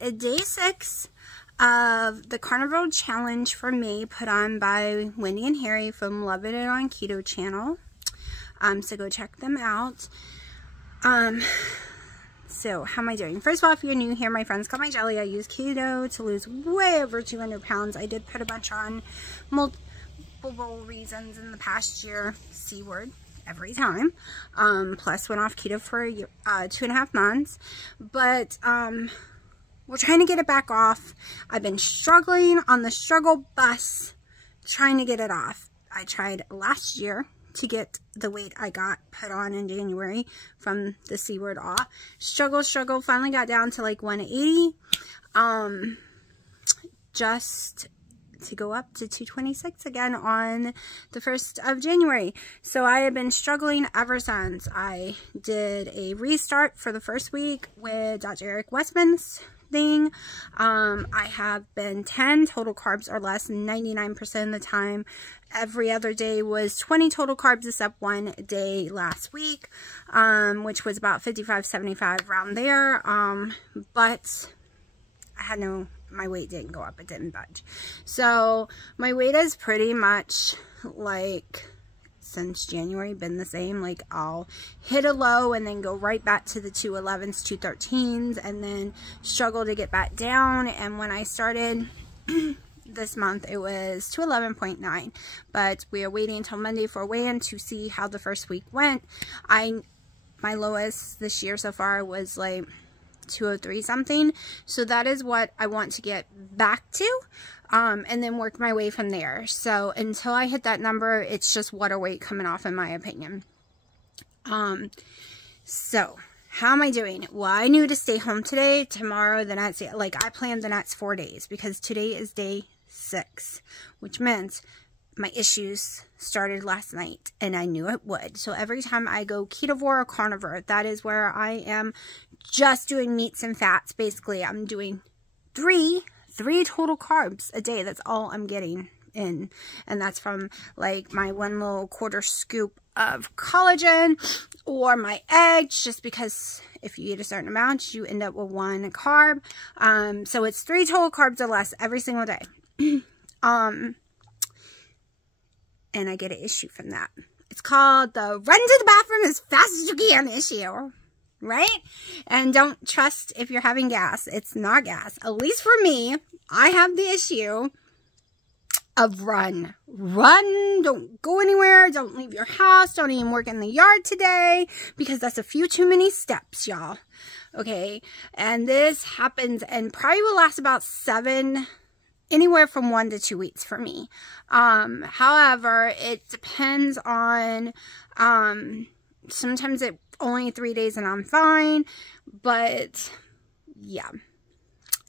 is day 6 of the Carnivore challenge for May, put on by Wendy and Harry from Loving It on Keto channel. So go check them out. So how am I doing? First of all, if you're new here, my friends, call my jelly. I use keto to lose way over 200 pounds. I did put a bunch on multiple reasons in the past year. C word every time. Plus went off keto for 2.5 months. But we're trying to get it back off. I've been struggling on the struggle bus trying to get it off. I tried last year to get the weight I got put on in January from the C word off. Struggle, finally got down to like 180. Just to go up to 226 again on the 1st of January. So I have been struggling ever since. I did a restart for the first week with Dr. Eric Westman's thing. I have been 10 total carbs or less 99% of the time. Every other day was 20 total carbs except one day last week, which was about 55-75 around there. But I had my weight didn't go up, it didn't budge. So my weight is pretty much like since January been the same. Like I'll hit a low and then go right back to the 211s, 213s, and then struggle to get back down. And when I started this month, it was 211.9, but we are waiting until Monday for a weigh-in to see how the first week went. My lowest this year so far was like 203 something, so that is what I want to get back to, and then work my way from there. So until I hit that number, it's just water weight coming off, in my opinion. So how am I doing? Well, I knew to stay home today. Tomorrow, the next day, like I planned the next 4 days because today is day 6, which meant my issues started last night, and I knew it would. So every time I go ketovore or carnivore, that is where I am just doing meats and fats. Basically, I'm doing three total carbs a day. That's all I'm getting in, and that's from like my 1 little quarter scoop of collagen or my eggs, just because if you eat a certain amount, you end up with 1 carb. So it's 3 total carbs or less every single day. And I get an issue from that. It's called the run to the bathroom as fast as you can issue, right? And don't trust if you're having gas. It's not gas. At least for me, I have the issue of run. Run. Don't go anywhere. Don't leave your house. Don't even work in the yard today, because that's a few too many steps, y'all. Okay? And this happens and probably will last about anywhere from 1 to 2 weeks for me. However, it depends on, sometimes it only 3 days and I'm fine, but yeah,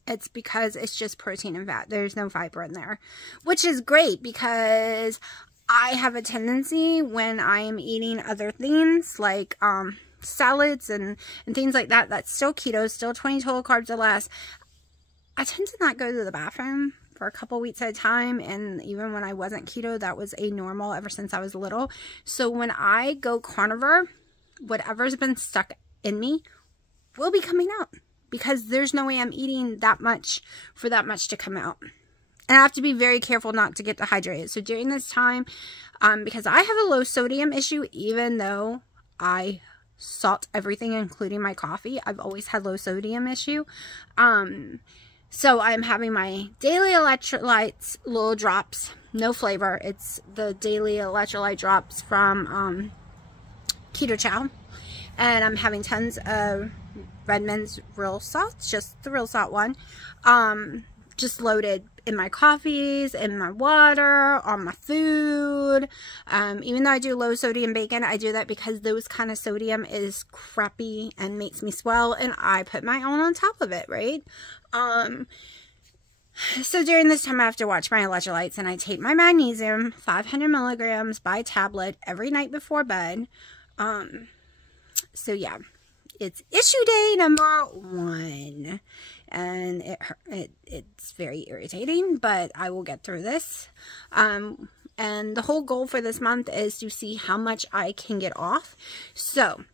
it's because it's just protein and fat. There's no fiber in there, which is great because I have a tendency when I am eating other things like, salads and things like that, that's still keto, still 20 total carbs or less. I tend to not go to the bathroom for a couple weeks at a time, and even when I wasn't keto, that was a normal ever since I was little. So when I go carnivore, whatever's been stuck in me will be coming out, because there's no way I'm eating that much for that much to come out. And I have to be very careful not to get dehydrated. So during this time, because I have a low sodium issue, even though I salt everything, including my coffee, I've always had low sodium issue. So I'm having my daily electrolytes, little drops, no flavor. It's the daily electrolyte drops from Keto Chow. And I'm having tons of Redmond's real salt, just the real salt one. Just loaded in my coffees, in my water, on my food. Even though I do low sodium bacon, I do that because those kind of sodium is crappy and makes me swell, and I put my own on top of it, right? So during this time I have to watch my electrolytes, and I take my magnesium, 500 milligrams by tablet every night before bed. So yeah, it's issue day number 1. And it's very irritating, but I will get through this. And the whole goal for this month is to see how much I can get off. So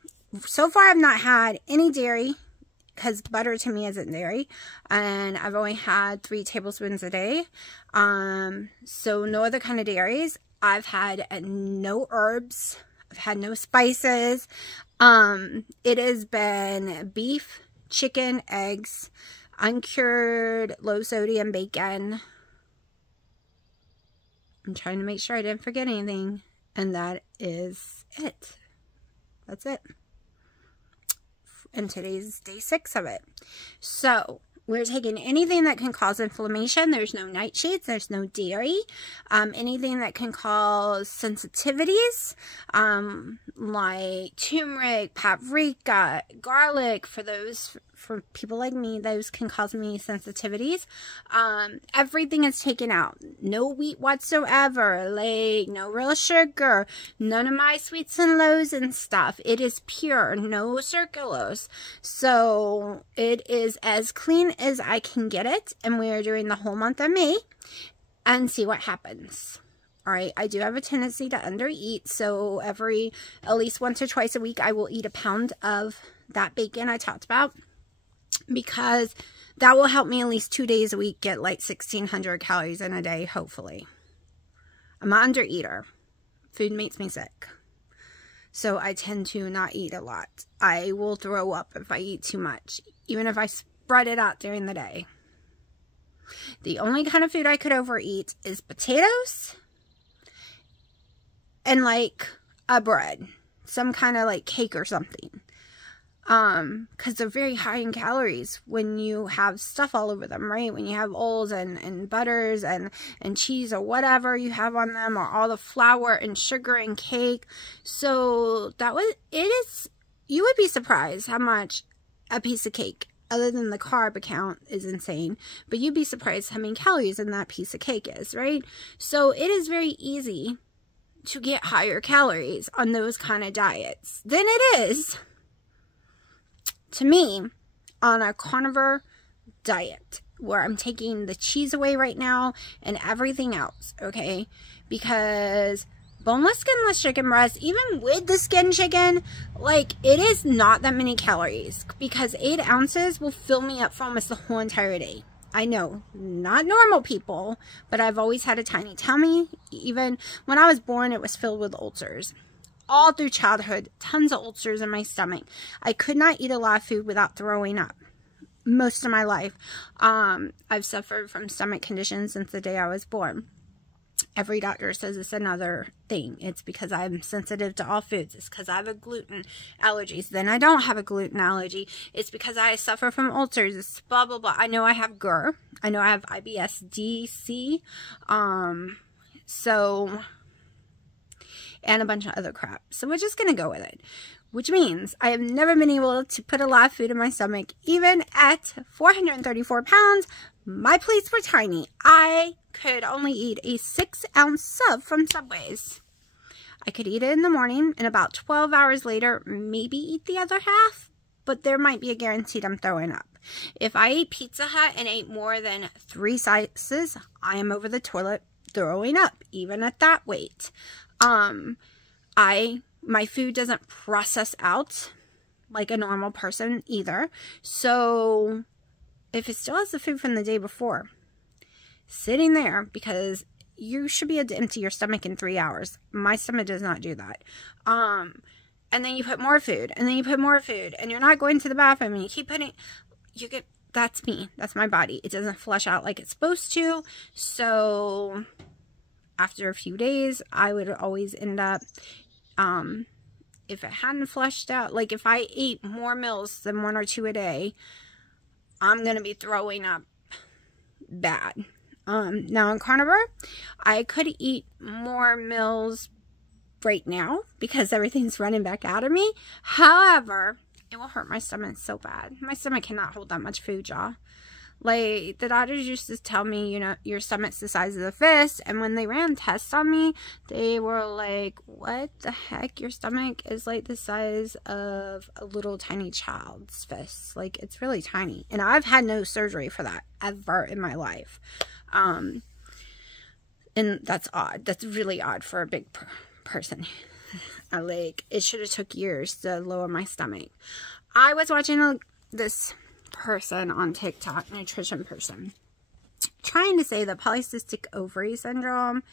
far I've not had any dairy because butter to me isn't dairy, and I've only had 3 tablespoons a day. So no other kind of dairies. I've had no herbs. I've had no spices. It has been beef, chicken, eggs, uncured, low sodium bacon. I'm trying to make sure I didn't forget anything. And that is it. That's it. And today's day 6 of it. So we're taking anything that can cause inflammation. There's no nightshades. There's no dairy. Anything that can cause sensitivities, like turmeric, paprika, garlic. For people like me, those can cause me sensitivities. Everything is taken out. No wheat whatsoever. Like, no real sugar. None of my sweets and lows and stuff. It is pure. No sucralose. So, it is as clean as I can get it. And we are doing the whole month of May. And see what happens. Alright, I do have a tendency to undereat. So, at least once or twice a week, I will eat a pound of that bacon I talked about. Because that will help me at least 2 days a week get like 1,600 calories in a day, hopefully. I'm an undereater. Food makes me sick. So I tend to not eat a lot. I will throw up if I eat too much, even if I spread it out during the day. The only kind of food I could overeat is potatoes and like a bread. Some kind of like cake or something. Because they're very high in calories when you have stuff all over them, right? When you have oils and butters and cheese or whatever you have on them, or all the flour and sugar and cake. So you would be surprised how much a piece of cake, other than the carb account, is insane. But you'd be surprised how many calories in that piece of cake is, right? So it is very easy to get higher calories on those kind of diets than it is, to me, on a carnivore diet, where I'm taking the cheese away right now and everything else, okay? Because boneless, skinless chicken breast, even with the skin chicken, like, it is not that many calories, because 8 ounces will fill me up for almost the whole entire day. I know, not normal people, but I've always had a tiny tummy. Even when I was born, it was filled with ulcers. All through childhood, tons of ulcers in my stomach. I could not eat a lot of food without throwing up most of my life. I've suffered from stomach conditions since the day I was born. Every doctor says it's another thing. It's because I'm sensitive to all foods. It's because I have a gluten allergies. Then I don't have a gluten allergy. It's because I suffer from ulcers. It's blah, blah, blah. I know I have GER. I know I have IBS-DC. And a bunch of other crap. So we're just going to go with it. Which means I have never been able to put a lot of food in my stomach. Even at 434 pounds, my plates were tiny. I could only eat a 6-ounce sub from Subway's. I could eat it in the morning, and about 12 hours later, maybe eat the other half. But there might be a guaranteed I'm throwing up. If I ate Pizza Hut and ate more than 3 slices, I am over the toilet throwing up, even at that weight. My food doesn't process out like a normal person either. So if it still has the food from the day before sitting there, because you should be able to empty your stomach in 3 hours. My stomach does not do that. And then you put more food, and then you put more food, and you're not going to the bathroom, and you keep putting, that's me. That's my body. It doesn't flush out like it's supposed to. So after a few days, I would always end up, if it hadn't flushed out, like if I ate more meals than 1 or 2 a day, I'm going to be throwing up bad. Now on carnivore, I could eat more meals right now because everything's running back out of me. However, it will hurt my stomach so bad. My stomach cannot hold that much food, y'all. Like, the doctors used to tell me, you know, your stomach's the size of the fist. And when they ran tests on me, they were like, what the heck? Your stomach is like the size of a little tiny child's fist. Like, it's really tiny. And I've had no surgery for that ever in my life. And that's odd. That's really odd for a big person. Like, it should have took years to lower my stomach. I was watching this person on TikTok, nutrition person, trying to say that polycystic ovary syndrome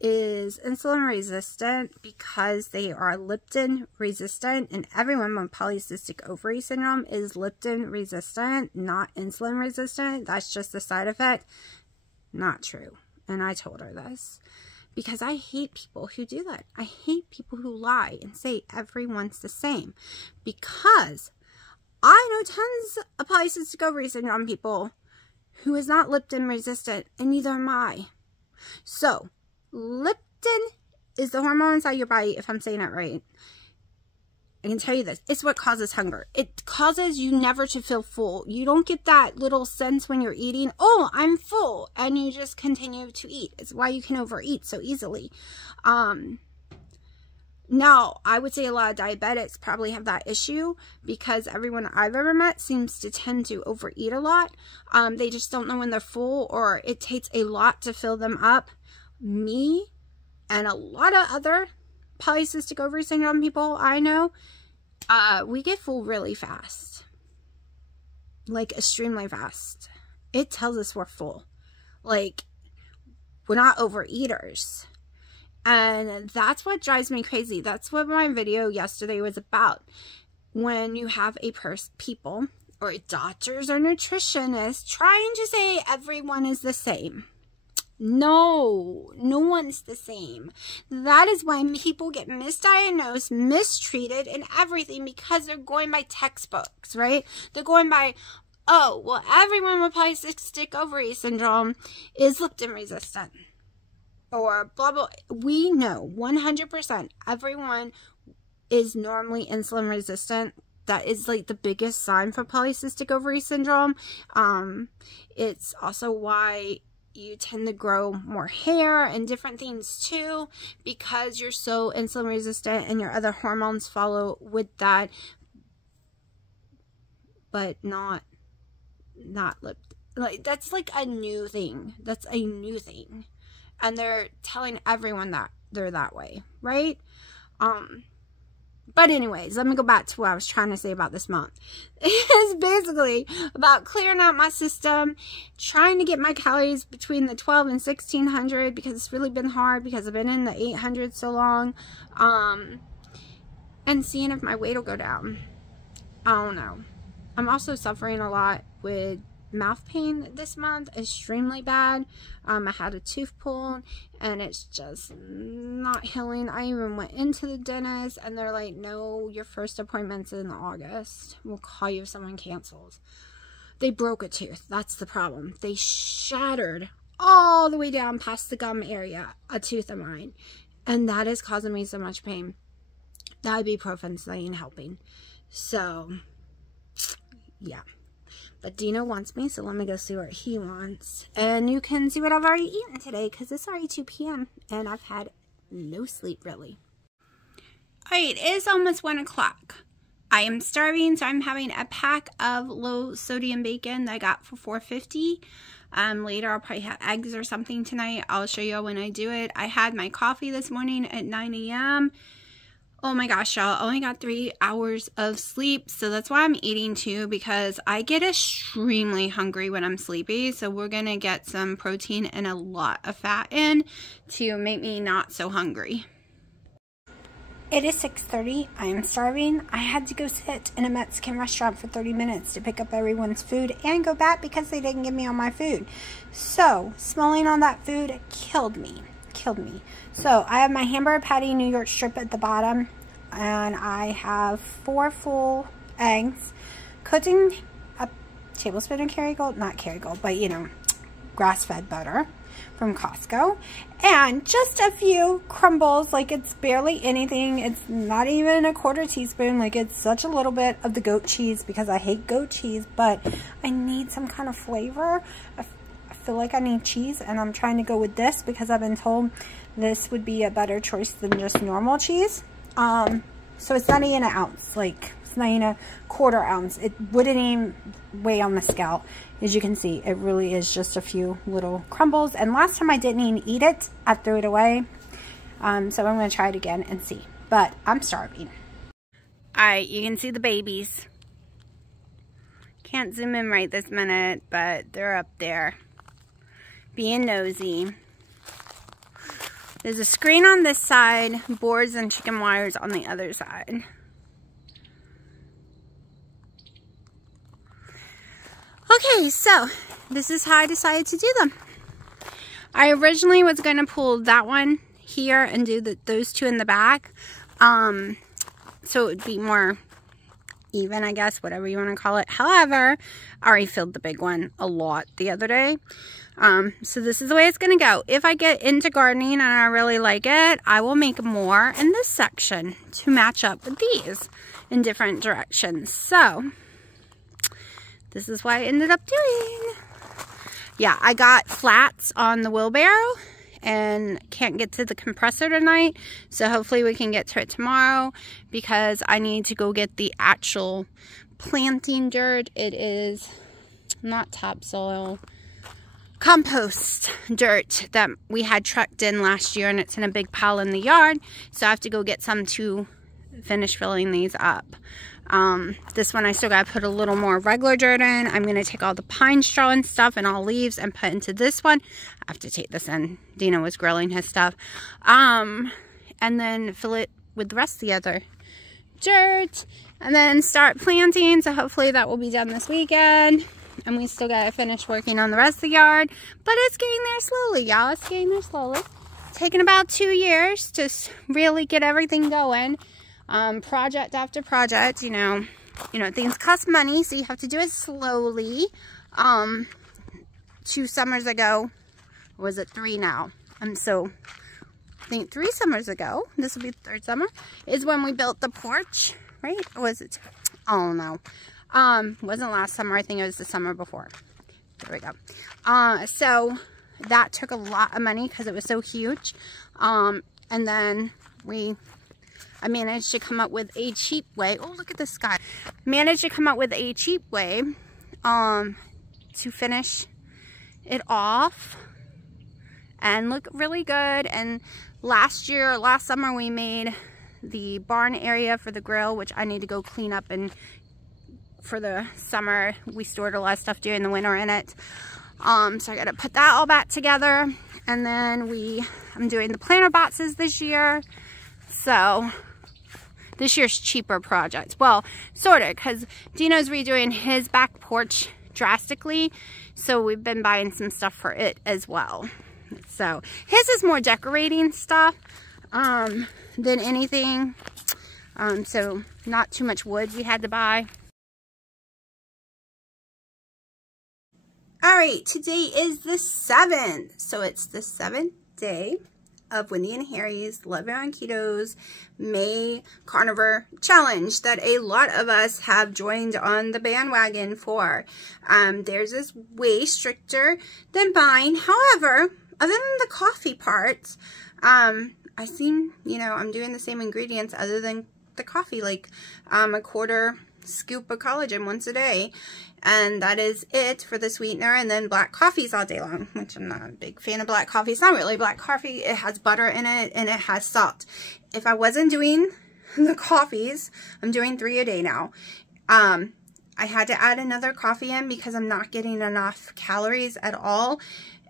is insulin resistant because they are leptin resistant, and everyone with polycystic ovary syndrome is leptin resistant, not insulin resistant. That's just a side effect. Not true. And I told her this because I hate people who do that. I hate people who lie and say everyone's the same, because I know tons of polycystic ovary syndrome people who is not leptin resistant, and neither am I. So leptin is the hormone inside your body, if I'm saying it right. I can tell you this. It's what causes hunger. It causes you never to feel full. You don't get that little sense when you're eating, oh, I'm full, and you just continue to eat. It's why you can overeat so easily. Now, I would say a lot of diabetics probably have that issue, because everyone I've ever met seems to tend to overeat a lot. They just don't know when they're full, or it takes a lot to fill them up. Me and a lot of other polycystic ovary syndrome people I know, we get full really fast, like extremely fast. It tells us we're full. Like, we're not overeaters. And that's what drives me crazy. That's what my video yesterday was about. When you have people or doctors or nutritionists trying to say everyone is the same. No, no one's the same. That is why people get misdiagnosed, mistreated, and everything, because they're going by textbooks, right? They're going by, oh, well, everyone with polycystic ovary syndrome is leptin resistant, or blah, blah. We know 100% everyone is normally insulin resistant. That is like the biggest sign for polycystic ovary syndrome. It's also why you tend to grow more hair and different things too, because you're so insulin resistant and your other hormones follow with that, but not like that's like a new thing. That's a new thing, and they're telling everyone that they're that way, right? But anyways, let me go back to what I was trying to say about this month. It's basically about clearing out my system, trying to get my calories between the 12 and 1600, because it's really been hard, because I've been in the 800 so long, and seeing if my weight will go down. I don't know. I'm also suffering a lot with mouth pain this month, extremely bad. I had a tooth pulled and it's just not healing. I even went into the dentist and they're like, no, your first appointment's in August. We'll call you if someone cancels. They broke a tooth. That's the problem. They shattered all the way down past the gum area a tooth of mine, and that is causing me so much pain. The ibuprofen's not even helping. So yeah. But Dino wants me, so let me go see what he wants. And you can see what I've already eaten today, because it's already 2 p.m. and I've had no sleep, really. Alright, it is almost 1 o'clock. I am starving, so I'm having a pack of low-sodium bacon that I got for $4.50. Later, I'll probably have eggs or something tonight. I'll show you when I do it. I had my coffee this morning at 9 a.m. Oh my gosh, y'all, I only got 3 hours of sleep, so that's why I'm eating too, because I get extremely hungry when I'm sleepy. So we're going to get some protein and a lot of fat in to make me not so hungry. It is 6:30. I am starving. I had to go sit in a Mexican restaurant for 30 minutes to pick up everyone's food and go back because they didn't give me all my food. So, smelling on that food killed me. So I have my hamburger patty New York strip at the bottom, and I have 4 full eggs, cooked in a tablespoon of Kerrygold, not Kerrygold, but you know, grass-fed butter from Costco, and just a few crumbles, like it's barely anything. It's not even a 1/4 teaspoon, like it's such a little bit of the goat cheese, because I hate goat cheese, but I need some kind of flavor. I feel like I need cheese, and I'm trying to go with this because I've been told this would be a better choice than just normal cheese. So it's not even an ounce, like it's not even a 1/4 ounce. It wouldn't even weigh on the scale. As you can see, it really is just a few little crumbles, and last time I didn't even eat it, I threw it away. So I'm going to try it again and see, but I'm starving. Alright, you can see the babies. Can't zoom in right this minute, but they're up there being nosy. There's a screen on this side, boards and chicken wires on the other side. Okay, so this is how I decided to do them. I originally was going to pull that one here and do those two in the back. So it would be more even, I guess, whatever you want to call it. However, I already filled the big one a lot the other day. So this is the way it's going to go. If I get into gardening and I really like it, I will make more in this section to match up with these in different directions. So this is what I ended up doing. Yeah, I got flats on the wheelbarrow and can't get to the compressor tonight. So hopefully we can get to it tomorrow because I need to go get the actual planting dirt. It is not topsoil, compost dirt that we had trucked in last year, and it's in a big pile in the yard. So I have to go get some to finish filling these up. This one I still got to put a little more regular dirt in. I'm going to take all the pine straw and stuff and all leaves and put into this one. I have to take this in. Dino was grilling his stuff. And then fill it with the rest of the other dirt and then start planting. So hopefully that will be done this weekend. And we still got to finish working on the rest of the yard. But it's getting there slowly, y'all. It's getting there slowly. It's taken about 2 years to really get everything going. Project after project, you know, things cost money, so you have to do it slowly. 2 summers ago, or was it 3 now? So I think 3 summers ago, this will be the 3rd summer, is when we built the porch, right? Or was it? Oh no. Wasn't last summer, I think it was the summer before. There we go. So that took a lot of money because it was so huge. And then I managed to come up with a cheap way. Oh, look at the sky. Managed to come up with a cheap way to finish it off and look really good. And last summer, we made the barn area for the grill, which I need to go clean up. And for the summer, we stored a lot of stuff during the winter in it. So I got to put that all back together. And then I'm doing the planter boxes this year. So this year's cheaper project. Well, sort of, because Dino's redoing his back porch drastically. So we've been buying some stuff for it as well. So his is more decorating stuff than anything. So not too much wood we had to buy. All right, today is the 7th. So it's the 7th day of Wendy and Harry's Living on Keto's May Carnivore Challenge that a lot of us have joined on the bandwagon for. Theirs is way stricter than mine. However, other than the coffee part, I seem, I'm doing the same ingredients other than the coffee, like a 1/4 scoop of collagen once a day. And that is it for the sweetener, and then black coffees all day long, which I'm not a big fan of black coffee. It's not really black coffee. It has butter in it, and it has salt. If I wasn't doing the coffees, I'm doing 3 a day now. I had to add another coffee in because I'm not getting enough calories at all.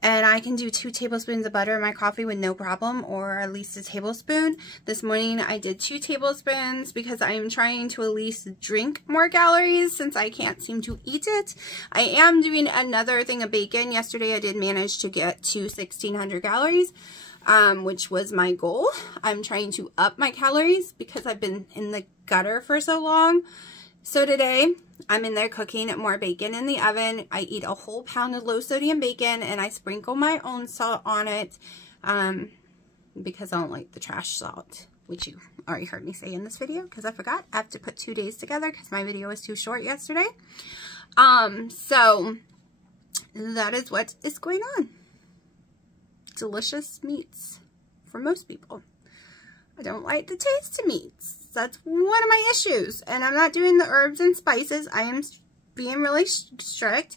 And I can do 2 tablespoons of butter in my coffee with no problem, or at least a tablespoon. This morning I did 2 tablespoons because I'm trying to at least drink more calories since I can't seem to eat it. I am doing another thing of bacon. Yesterday I did manage to get to 1,600 calories, which was my goal. I'm trying to up my calories because I've been in the gutter for so long. So today, I'm in there cooking more bacon in the oven. I eat a whole pound of low sodium bacon and I sprinkle my own salt on it because I don't like the trash salt, which you already heard me say in this video because I forgot. I have to put 2 days together because my video was too short yesterday. So that is what is going on. Delicious meats for most people. I don't like the taste of meats. That's one of my issues. And I'm not doing the herbs and spices. I am being really strict.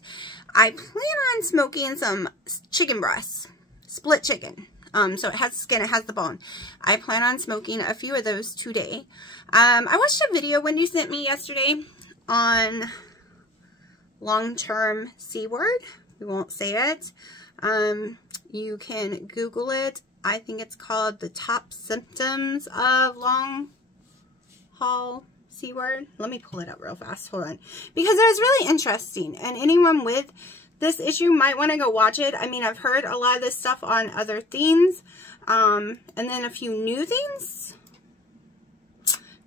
I plan on smoking some chicken breasts. Split chicken. So it has the skin, it has the bone. I plan on smoking a few of those today. I watched a video Wendy sent me yesterday on long-term C word. We won't say it. You can Google it. I think it's called the top symptoms of long haul C word. Let me pull it up real fast. Hold on. Because it was really interesting. And anyone with this issue might want to go watch it. I mean, I've heard a lot of this stuff on other things. And then a few new things.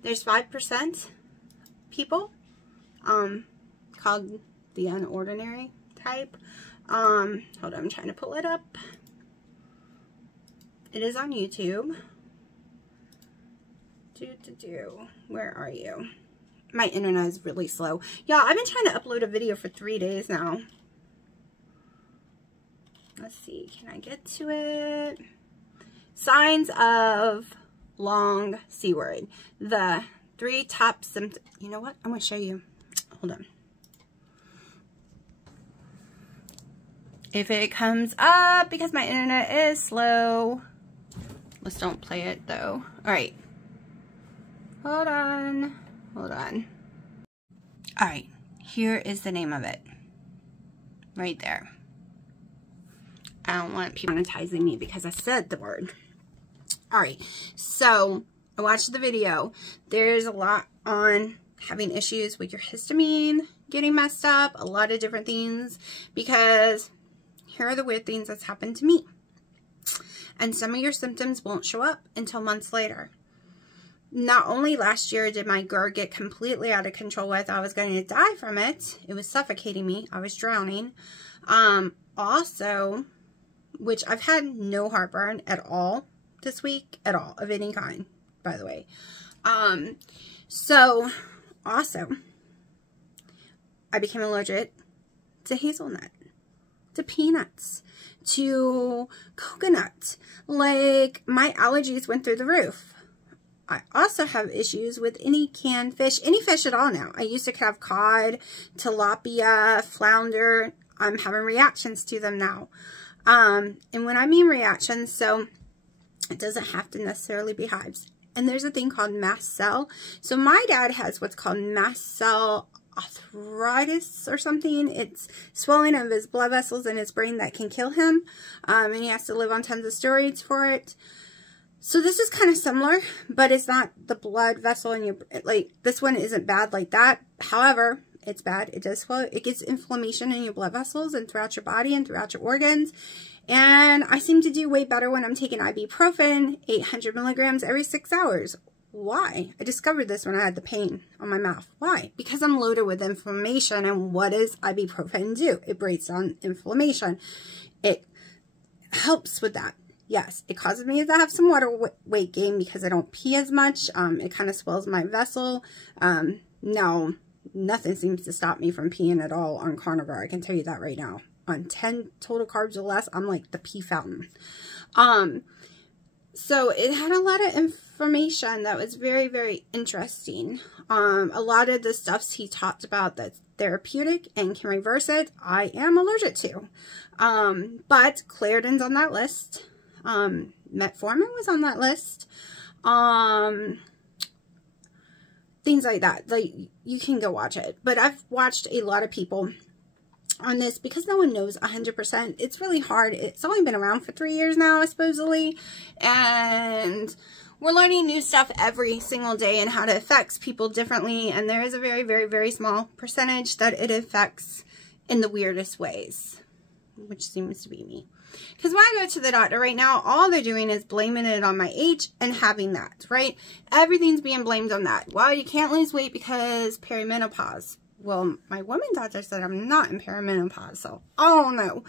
There's 5% people called the unordinary type. Hold on, I'm trying to pull it up. It is on YouTube. Where are you? My internet is really slow. Y'all, I've been trying to upload a video for 3 days now. Let's see, can I get to it? Signs of long C word. The 3 top symptoms. You know what? I'm going to show you. Hold on. If it comes up, because my internet is slow. Let's don't play it though. Alright. Hold on. Hold on. Alright. Here is the name of it. Right there. I don't want people monetizing me because I said the word. Alright. So, I watched the video. There's a lot on having issues with your histamine getting messed up. A lot of different things. Because here are the weird things that's happened to me. And some of your symptoms won't show up until months later. Not only last year did my GERD get completely out of control with, I was going to die from it. It was suffocating me. I was drowning. Also, which I've had no heartburn at all this week. At all. Of any kind, by the way. So, also, I became allergic to hazelnut, to peanuts, to coconut. Like, my allergies went through the roof. I also have issues with any canned fish, any fish at all now. I used to have cod, tilapia, flounder. I'm having reactions to them now. And when I mean reactions, so it doesn't have to necessarily be hives. And there's a thing called mast cell. So my dad has what's called mast cell arthritis or something. It's swelling of his blood vessels in his brain that can kill him. And he has to live on tons of steroids for it. So this is kind of similar, but it's not the blood vessel in your, like, this one isn't bad like that. However, it's bad. It does swell. It gets inflammation in your blood vessels and throughout your body and throughout your organs. And I seem to do way better when I'm taking ibuprofen, 800 milligrams every 6 hours. Why? I discovered this when I had the pain on my mouth. Why? Because I'm loaded with inflammation. And what does ibuprofen do? It breaks down inflammation. It helps with that. Yes, it causes me to have some water weight gain because I don't pee as much. It kind of swells my vessel. No, nothing seems to stop me from peeing at all on Carnivore. I can tell you that right now. On 10 total carbs or less, I'm like the pee fountain. So it had a lot of information that was very, very interesting. A lot of the stuffs he talked about that's therapeutic and can reverse it, I am allergic to. But Claritin's on that list. Metformin was on that list. Things like that. Like, you can go watch it. But I've watched a lot of people on this because no one knows 100%. It's really hard. It's only been around for 3 years now, supposedly. And we're learning new stuff every single day and how it affects people differently. And there is a very, very, very small percentage that it affects in the weirdest ways, which seems to be me. Because when I go to the doctor right now, all they're doing is blaming it on my age and having that, right? Everything's being blamed on that. Well, you can't lose weight because perimenopause. Well, my woman doctor said I'm not in perimenopause, so I don't know.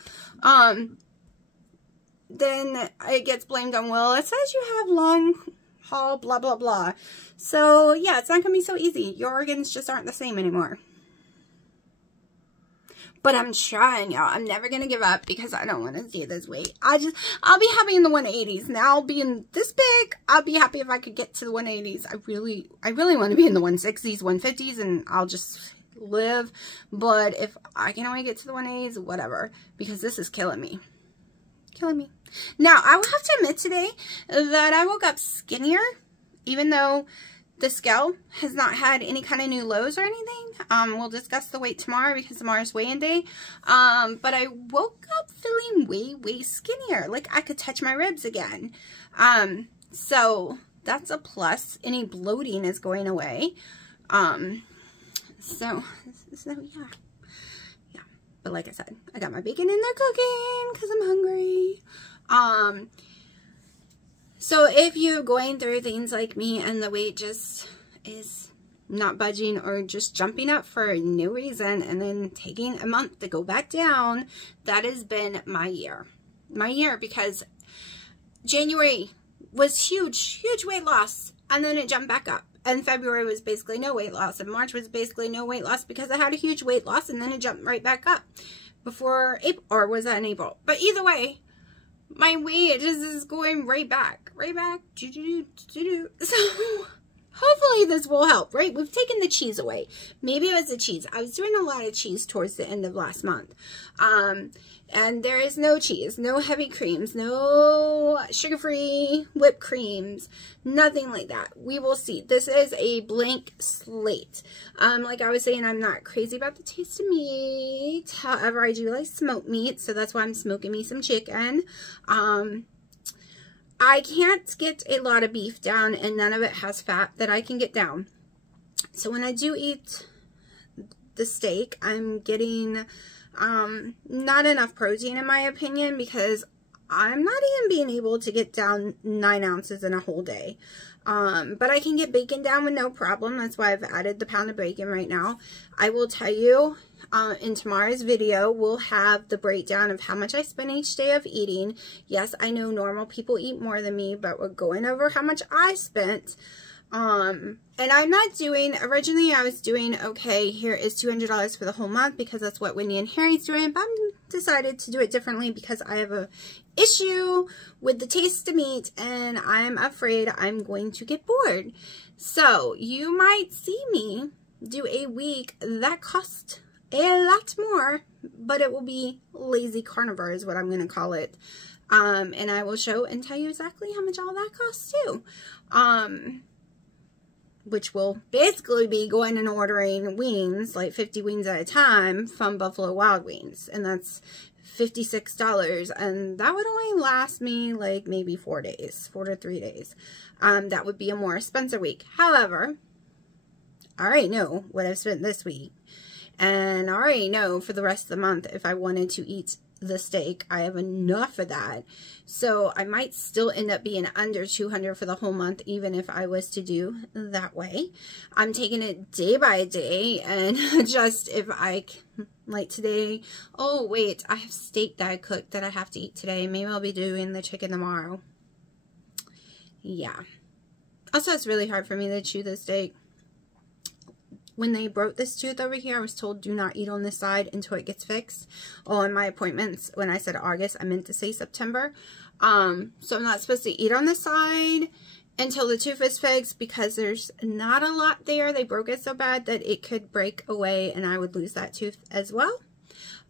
Then it gets blamed on, well, it says you have long haul, blah, blah, blah. So, yeah, it's not going to be so easy. Your organs just aren't the same anymore. But I'm trying, y'all. I'm never going to give up because I don't want to see this weight. I'll be happy in the 180s. Now, being this big, I'll be happy if I could get to the 180s. I really want to be in the 160s, 150s, and I'll just live. But if I can only get to the 180s, whatever. Because this is killing me. Killing me. Now, I will have to admit today that I woke up skinnier. Even though The scale has not had any kind of new lows or anything. We'll discuss the weight tomorrow because tomorrow's weigh-in day. But I woke up feeling way skinnier. Like I could touch my ribs again. So that's a plus. Any bloating is going away. So yeah. But like I said, I got my bacon in there cooking because I'm hungry. So if you're going through things like me and the weight just is not budging or just jumping up for no reason and then taking a month to go back down, that has been my year. My year, because January was huge weight loss, and then it jumped back up. And February was basically no weight loss, and March was basically no weight loss because I had a huge weight loss, and then it jumped right back up before April, or was that in April? But either way, my weight just is going right back. So hopefully this will help, right? We've taken the cheese away. Maybe it was the cheese. I was doing a lot of cheese towards the end of last month. And there is no cheese, no heavy creams, no sugar-free whipped creams, nothing like that. We will see. This is a blank slate. Like I was saying, I'm not crazy about the taste of meat. However, I do like smoked meat, so that's why I'm smoking me some chicken. I can't get a lot of beef down, and none of it has fat that I can get down. So when I do eat the steak, I'm getting not enough protein in my opinion, because I'm not even being able to get down 9 ounces in a whole day. But I can get bacon down with no problem. That's why I've added the pound of bacon right now. I will tell you in tomorrow's video, we'll have the breakdown of how much I spend each day of eating. Yes, I know normal people eat more than me, but we're going over how much I spent. And I'm not doing, originally I was doing, okay, here is $200 for the whole month because that's what Wendy and Harry's doing, but I decided to do it differently because I have a issue with the taste of meat and I'm afraid I'm going to get bored. So you might see me do a week that costs a lot more, but it will be lazy carnivore is what I'm going to call it. And I will show and tell you exactly how much all that costs too. Which will basically be going and ordering wings, like 50 wings at a time from Buffalo Wild Wings. And that's $56. And that would only last me like maybe 4 days, 4 to 3 days. That would be a more expensive week. However, I already know what I've spent this week. And I already know for the rest of the month if I wanted to eat the steak, I have enough of that. So I might still end up being under $200 for the whole month, even if I was to do that way. I'm taking it day by day, and just if I, like today, oh wait, I have steak that I cooked that I have to eat today. Maybe I'll be doing the chicken tomorrow. Yeah. Also, it's really hard for me to chew the steak. When they broke this tooth over here, I was told do not eat on this side until it gets fixed. Oh, in my appointments, when I said August, I meant to say September. So I'm not supposed to eat on this side until the tooth is fixed because there's not a lot there. They broke it so bad that it could break away and I would lose that tooth as well.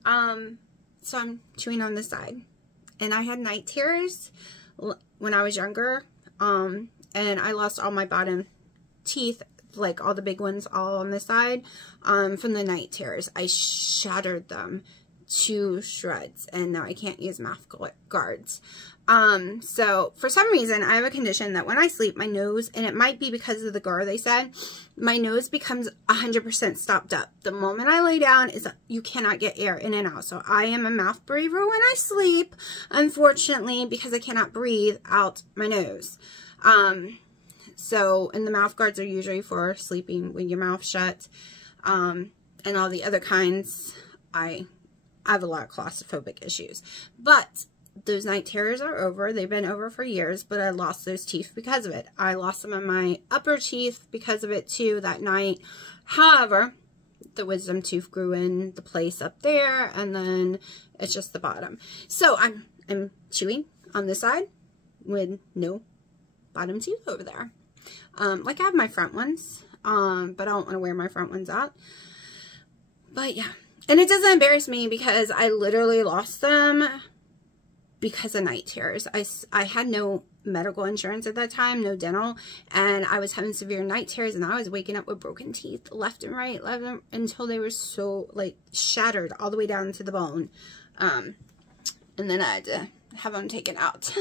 So I'm chewing on this side. And I had night terrors when I was younger. And I lost all my bottom teeth, like all the big ones all on the side, from the night terrors. I shattered them to shreds and now I can't use mouth guards. So for some reason I have a condition that when I sleep, my nose, and it might be because of the GER, they said, my nose becomes 100% stopped up. The moment I lay down, you cannot get air in and out. So I am a mouth breather when I sleep, unfortunately, because I cannot breathe out my nose. So, and the mouth guards are usually for sleeping with your mouth shut. And all the other kinds, I have a lot of claustrophobic issues. But those night terrors are over. They've been over for years, but I lost those teeth because of it. I lost some of my upper teeth because of it too that night. However, the wisdom tooth grew in the place up there, and then it's just the bottom. So I'm chewing on this side with no bottom teeth over there. Like I have my front ones, but I don't want to wear my front ones out. But yeah, and it doesn't embarrass me because I literally lost them because of night terrors. I had no medical insurance at that time, no dental, and I was having severe night terrors, and I was waking up with broken teeth left and right, until they were so, like, shattered all the way down to the bone. And then I had to have them taken out.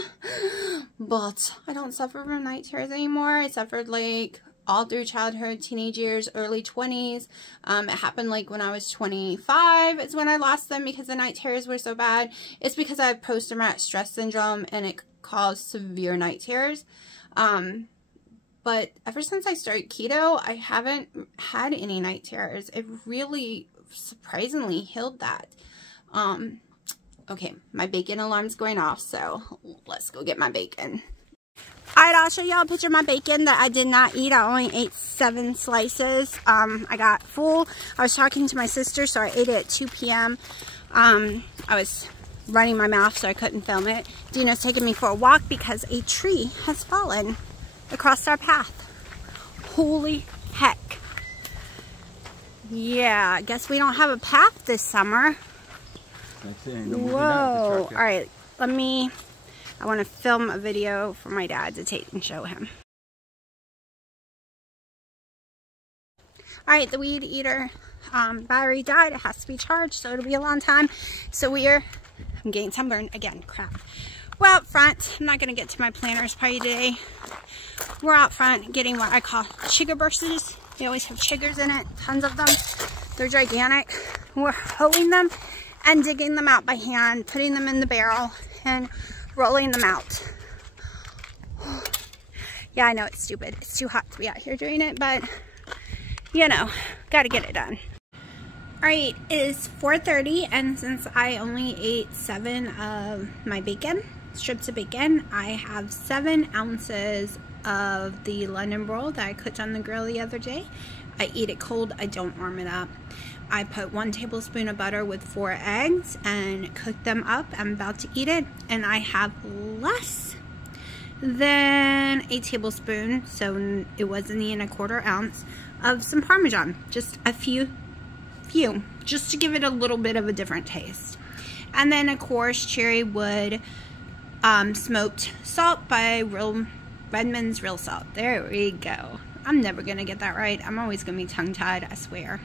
But I don't suffer from night terrors anymore. I suffered, like, all through childhood, teenage years, early 20s. It happened like when I was 25 is when I lost them because the night terrors were so bad. It's because I have post-traumatic stress syndrome, and it caused severe night terrors. But ever since I started keto, I haven't had any night terrors. It really surprisingly healed that. Okay, my bacon alarm's going off, so let's go get my bacon. Alright, I'll show y'all a picture of my bacon that I did not eat. I only ate 7 slices. I got full. I was talking to my sister, so I ate it at 2 p.m. I was running my mouth, so I couldn't film it. Dino's taking me for a walk because a tree has fallen across our path. Holy heck. Yeah, I guess we don't have a path this summer. Whoa. Alright, I want to film a video for my dad to take and show him. Alright, the weed eater battery died. It has to be charged, so it'll be a long time. So I'm getting sunburned again. Crap. We're out front. I'm not going to get to my planner's party today. We're out front getting what I call chigger bursts. They always have chiggers in it. Tons of them. They're gigantic. We're hoeing them and digging them out by hand, putting them in the barrel, and rolling them out. Yeah, I know it's stupid. It's too hot to be out here doing it, but, you know, gotta get it done. Alright, it is 4:30, and since I only ate 7 of my bacon, strips of bacon, I have 7 ounces of the London roll that I cooked on the grill the other day. I eat it cold. I don't warm it up. I put 1 tablespoon of butter with 4 eggs and cook them up. I'm about to eat it, and I have less than a tablespoon, so it wasn't even a 1/4 ounce, of some Parmesan. Just a few, just to give it a little bit of a different taste. And then, of course, cherry wood smoked salt by Redmond's Real Salt. There we go. I'm never going to get that right. I'm always going to be tongue-tied, I swear.